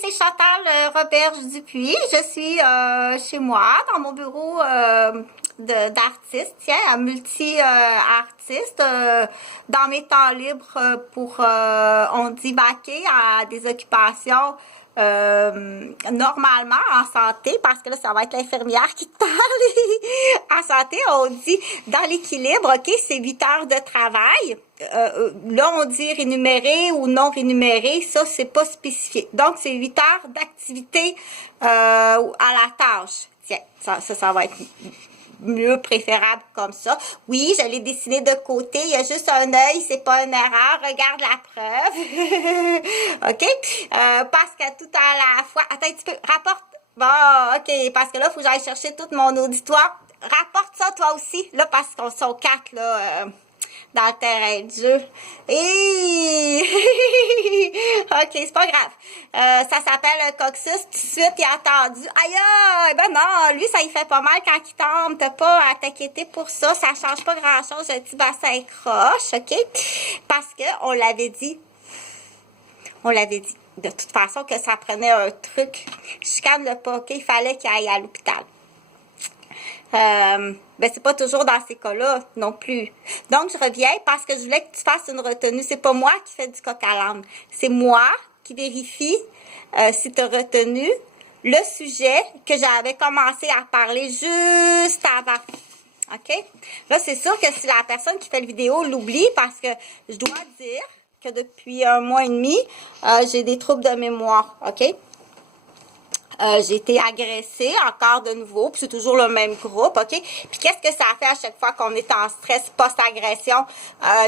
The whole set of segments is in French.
c'est Chantal Roberge-Dupuis. Je suis chez moi, dans mon bureau d'artiste, tiens, multi-artiste, dans mes temps libres pour, on dit, vaquer à des occupations normalement en santé, parce que là, ça va être l'infirmière qui te parle. En santé, on dit dans l'équilibre, OK, c'est 8 heures de travail. Là, on dit rémunéré ou non rémunéré, ça, c'est pas spécifié. Donc, c'est 8 heures d'activité à la tâche. Tiens, ça va être mieux, préférable comme ça. Oui, je l'ai dessiné de côté. Il y a juste un œil, c'est pas une erreur. Regarde la preuve. OK? Parce que tout à la fois... Attends un petit peu. Rapporte... Bon, OK. Parce que là, il faut que j'aille chercher tout mon auditoire. Rapporte ça, toi aussi. Là, parce qu'on sont 4, là... dans le terrain de jeu. Et OK, c'est pas grave. Ça s'appelle un coccyx. Tout de suite, il a attendu. Aïe, ben non, lui, ça il fait pas mal quand il tombe. T'as pas à t'inquiéter pour ça. Ça change pas grand-chose. Un petit bassin croche, OK? Parce que on l'avait dit. On l'avait dit. De toute façon, que ça prenait un truc. Chicane le pas, OK? Il fallait qu'il aille à l'hôpital. Ben c'est pas toujours dans ces cas-là non plus. Donc, je reviens parce que je voulais que tu fasses une retenue. C'est pas moi qui fais du coq à l'âne. C'est moi qui vérifie si tu as retenu le sujet que j'avais commencé à parler juste avant. OK? Là, c'est sûr que si la personne qui fait la vidéo l'oublie, parce que je dois dire que depuis 1 mois et demi, j'ai des troubles de mémoire. OK? J'ai été agressée encore de nouveau, puis c'est toujours le même groupe, OK? Puis qu'est-ce que ça fait à chaque fois qu'on est en stress post-agression?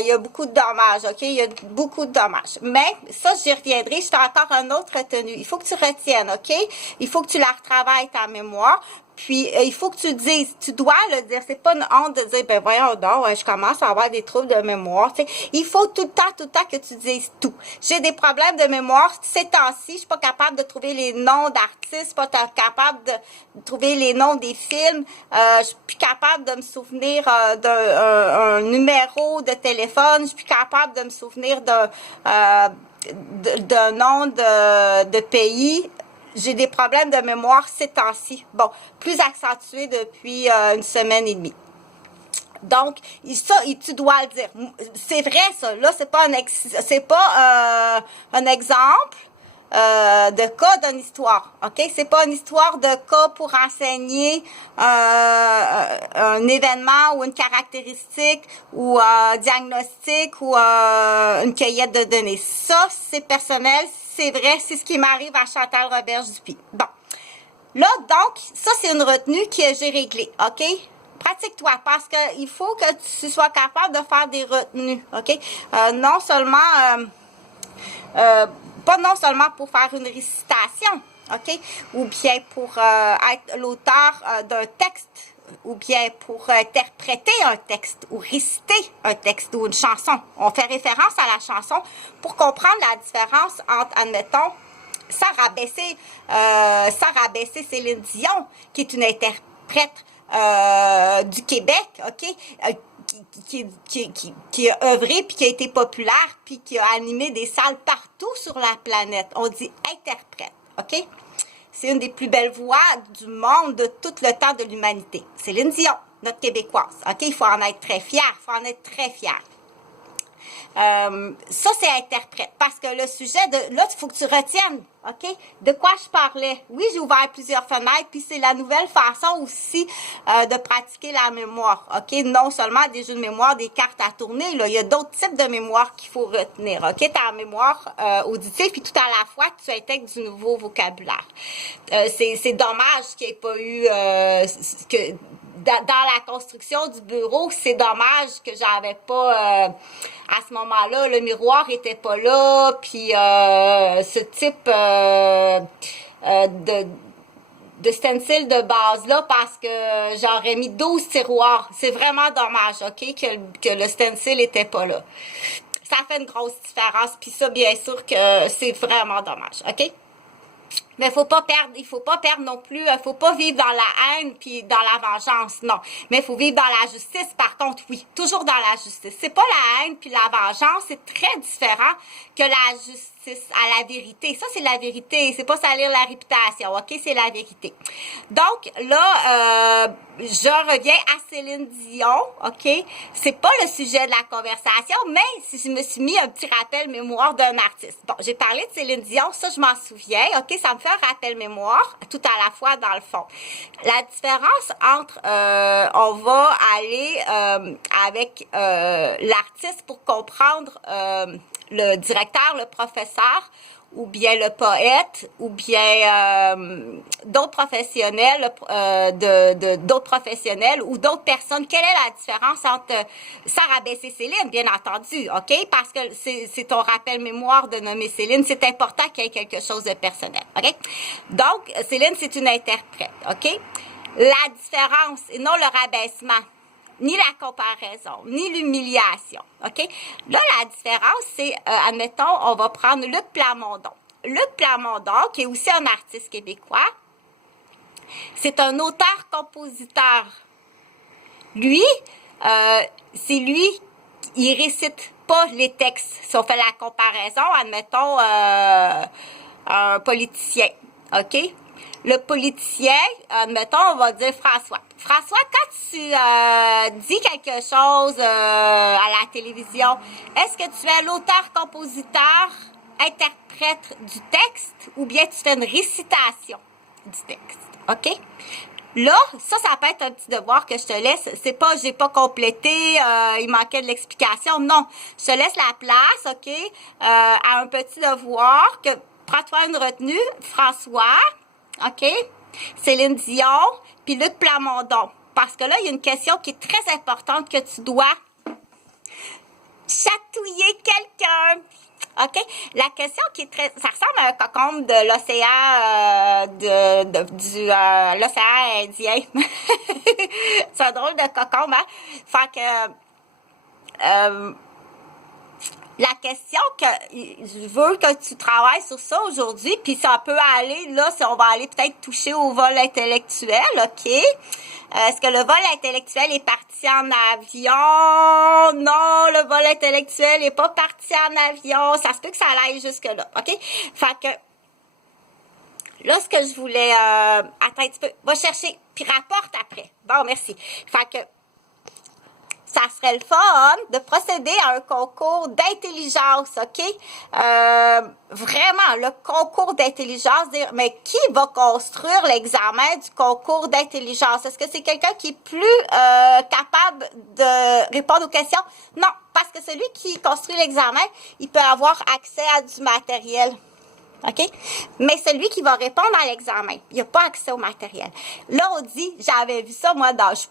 Il y a beaucoup de dommages, OK? Il y a beaucoup de dommages. Mais ça, j'y reviendrai. Je fais encore une autre retenue. Il faut que tu retiennes, OK? Il faut que tu la retravailles, ta mémoire. Puis, il faut que tu le dises. Tu dois le dire. C'est pas une honte de dire, ben voyons donc, je commence à avoir des troubles de mémoire. Tu sais, il faut tout le temps que tu dises tout. J'ai des problèmes de mémoire. Ces temps-ci, je suis pas capable de trouver les noms d'artistes, pas capable de trouver les noms des films. Je suis plus capable de me souvenir d'un numéro de téléphone. Je suis plus capable de me souvenir d'un nom de pays. J'ai des problèmes de mémoire ces temps-ci. Bon, plus accentués depuis 1 semaine et demie. Donc, ça, tu dois le dire. C'est vrai, ça. Là, c'est pas un exemple de cas d'une histoire. OK? C'est pas une histoire de cas pour enseigner un événement ou une caractéristique ou un diagnostic ou une cueillette de données. Ça, c'est personnel. C'est vrai, c'est ce qui m'arrive à Chantal Roberge-Dupuis. Bon. Là, donc, ça, c'est une retenue que j'ai réglée, OK? Pratique-toi, parce qu'il faut que tu sois capable de faire des retenues, OK? Non seulement pour faire une récitation, OK? Ou bien pour être l'auteur d'un texte, ou bien pour interpréter un texte, ou réciter un texte ou une chanson. On fait référence à la chanson pour comprendre la différence entre, admettons, Sarah Bessé Céline Dion, qui est une interprète du Québec, OK? Qui a œuvré, puis qui a été populaire, puis qui a animé des salles partout sur la planète. On dit interprète, OK? C'est une des plus belles voix du monde de tout le temps de l'humanité. Céline Dion, notre Québécoise. OK? Il faut en être très fier. Ça, c'est interprète. Parce que le sujet de... Là, il faut que tu retiennes, OK? De quoi je parlais. Oui, j'ai ouvert plusieurs fenêtres, puis c'est la nouvelle façon aussi de pratiquer la mémoire, OK? Non seulement des jeux de mémoire, des cartes à tourner, là. Il y a d'autres types de mémoire qu'il faut retenir, OK? Tu as la mémoire auditive, puis tout à la fois, tu intègres du nouveau vocabulaire. C'est dommage qu'il n'y ait pas eu... dans la construction du bureau, c'est dommage que j'avais pas à ce moment-là, le miroir était pas là, puis ce type de stencil de base là, parce que j'aurais mis 12 tiroirs. C'est vraiment dommage, OK, que le stencil était pas là. Ça fait une grosse différence, puis ça, bien sûr que c'est vraiment dommage, OK? Mais il faut pas perdre non plus, faut pas vivre dans la haine puis dans la vengeance, non. Mais il faut vivre dans la justice, par contre, oui, toujours dans la justice. C'est pas la haine puis la vengeance, c'est très différent que la justice l'artiste à la vérité. Ça, c'est la vérité. C'est pas salir la réputation, OK? C'est la vérité. Donc, là, je reviens à Céline Dion, OK? C'est pas le sujet de la conversation, mais si je me suis mis un petit rappel mémoire d'un artiste. Bon, j'ai parlé de Céline Dion, ça, je m'en souviens, OK? Ça me fait un rappel mémoire, tout à la fois dans le fond. La différence entre, on va aller avec l'artiste pour comprendre le directeur, le professeur, ou bien le poète, ou bien d'autres professionnels, d'autres professionnels ou d'autres personnes. Quelle est la différence entre, sans rabaisser Céline, bien entendu, OK? Parce que c'est ton rappel mémoire de nommer Céline, c'est important qu'il y ait quelque chose de personnel, OK? Donc, Céline, c'est une interprète, OK? La différence, et non le rabaissement, ni la comparaison, ni l'humiliation, OK? Là, la différence, c'est, admettons, on va prendre Luc Plamondon. Luc Plamondon, qui est aussi un artiste québécois, c'est un auteur-compositeur. Lui, c'est lui, il récite pas les textes. Si on fait la comparaison, admettons, un politicien, OK? Le politicien, admettons, on va dire François. François, quand tu dis quelque chose à la télévision, est-ce que tu es l'auteur, compositeur, interprète du texte ou bien tu fais une récitation du texte? OK? Là, ça peut être un petit devoir que je te laisse. C'est pas, j'ai pas complété, il manquait de l'explication. Non, je te laisse la place, OK, à un petit devoir que, prends-toi une retenue, François, OK, Céline Dion, puis Luc Plamondon. Parce que là, il y a une question qui est très importante que tu dois chatouiller quelqu'un. OK? La question qui est très... Ça ressemble à un cocombe de l'océan l'océan Indien. C'est un drôle de cocombe, hein? Fait que... la question que je veux que tu travailles sur ça aujourd'hui, puis ça peut aller, là, si on va aller peut-être toucher au vol intellectuel, OK? Est-ce que le vol intellectuel est parti en avion? Non, le vol intellectuel n'est pas parti en avion. Ça se peut que ça aille jusque-là, OK? Fait que, là, ce que je voulais... attends un petit peu. Va chercher, puis rapporte après. Bon, merci. Fait que, ça serait le fun de procéder à un concours d'intelligence, OK? Vraiment, le concours d'intelligence, dire, mais qui va construire l'examen du concours d'intelligence? Est-ce que c'est quelqu'un qui est plus capable de répondre aux questions? Non, parce que celui qui construit l'examen, il peut avoir accès à du matériel. OK? Mais celui qui va répondre à l'examen, il n'a pas accès au matériel. Là, on dit, j'avais vu ça, moi, je suis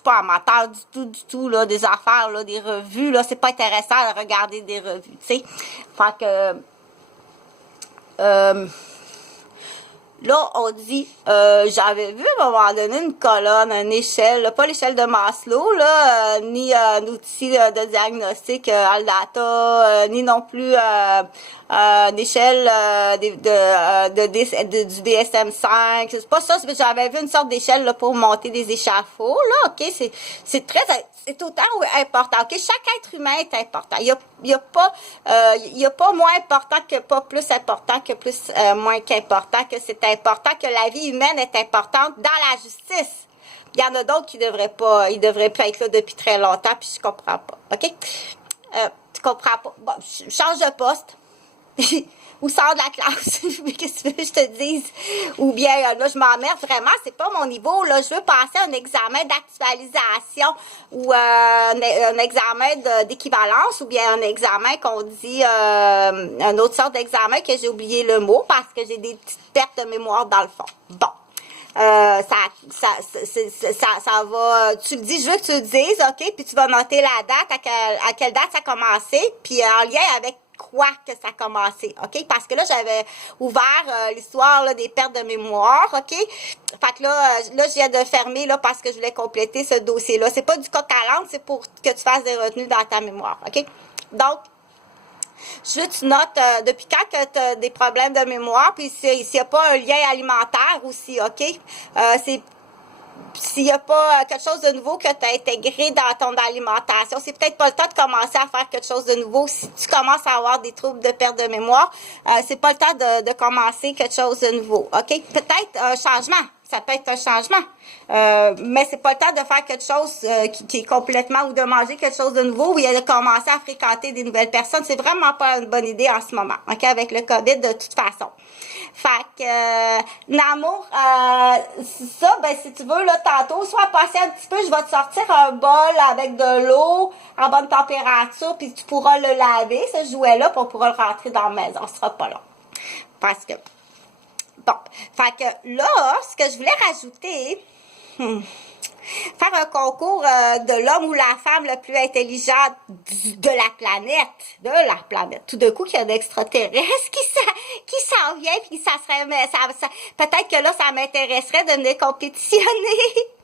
pas amateur du tout, là, des affaires, là, des revues, là, c'est pas intéressant de regarder des revues, tu sais. Fait que, là, on dit, j'avais vu à un moment donné une colonne, une échelle, là, pas l'échelle de Maslow, là, ni un outil de diagnostic Aldata, ni non plus une échelle du DSM-5. C'est pas ça, j'avais vu une sorte d'échelle là, pour monter des échafauds, là, OK? C'est autant important, OK? Chaque être humain est important. Il y a pas moins important que pas plus important que plus moins qu'important, que c'est important, que la vie humaine est importante dans la justice. Il y en a d'autres qui devraient pas être là depuis très longtemps, puis je comprends pas, OK? Tu comprends pas? Bon, change de poste. Ou sors de la classe, qu'est-ce que tu veux que je te dise? Ou bien, là, je m'emmerde vraiment, c'est pas mon niveau, là, je veux passer un examen d'actualisation ou un examen d'équivalence ou bien un examen qu'on dit, une autre sorte d'examen que j'ai oublié le mot parce que j'ai des petites pertes de mémoire dans le fond. Bon. Ça va, tu le dis, je veux que tu le dises, OK, puis tu vas noter la date, à quelle date ça a commencé, puis en lien avec quoi que ça a commencé, OK? Parce que là, j'avais ouvert l'histoire là, des pertes de mémoire, OK? Fait que là, je viens de fermer là, parce que je voulais compléter ce dossier-là. C'est pas du coq à l'âne, c'est pour que tu fasses des retenues dans ta mémoire, OK? Donc, je veux que tu notes depuis quand que tu as des problèmes de mémoire, puis s'il n'y a pas un lien alimentaire aussi, OK? C'est s'il n'y a pas quelque chose de nouveau que tu as intégré dans ton alimentation, c'est peut-être pas le temps de commencer à faire quelque chose de nouveau. Si tu commences à avoir des troubles de perte de mémoire, c'est pas le temps de commencer quelque chose de nouveau. OK? Peut-être un changement. Ça peut être un changement. Mais c'est pas le temps de faire quelque chose qui est complètement, ou de manger quelque chose de nouveau, ou de commencer à fréquenter des nouvelles personnes. C'est vraiment pas une bonne idée en ce moment, OK, avec le COVID de toute façon. Fait que, l'amour, ça, ben, si tu veux, là, tantôt, soit passer un petit peu, je vais te sortir un bol avec de l'eau en bonne température, puis tu pourras le laver, ce jouet-là, puis on pourra le rentrer dans la maison. Ce sera pas long. Parce que, bon, fait que là, ce que je voulais rajouter, faire un concours de l'homme ou la femme le plus intelligent de la planète. Tout d'un coup, qu'il y a d'extraterrestres qui s'en vient, puis ça serait, peut-être que là, ça m'intéresserait de me compétitionner.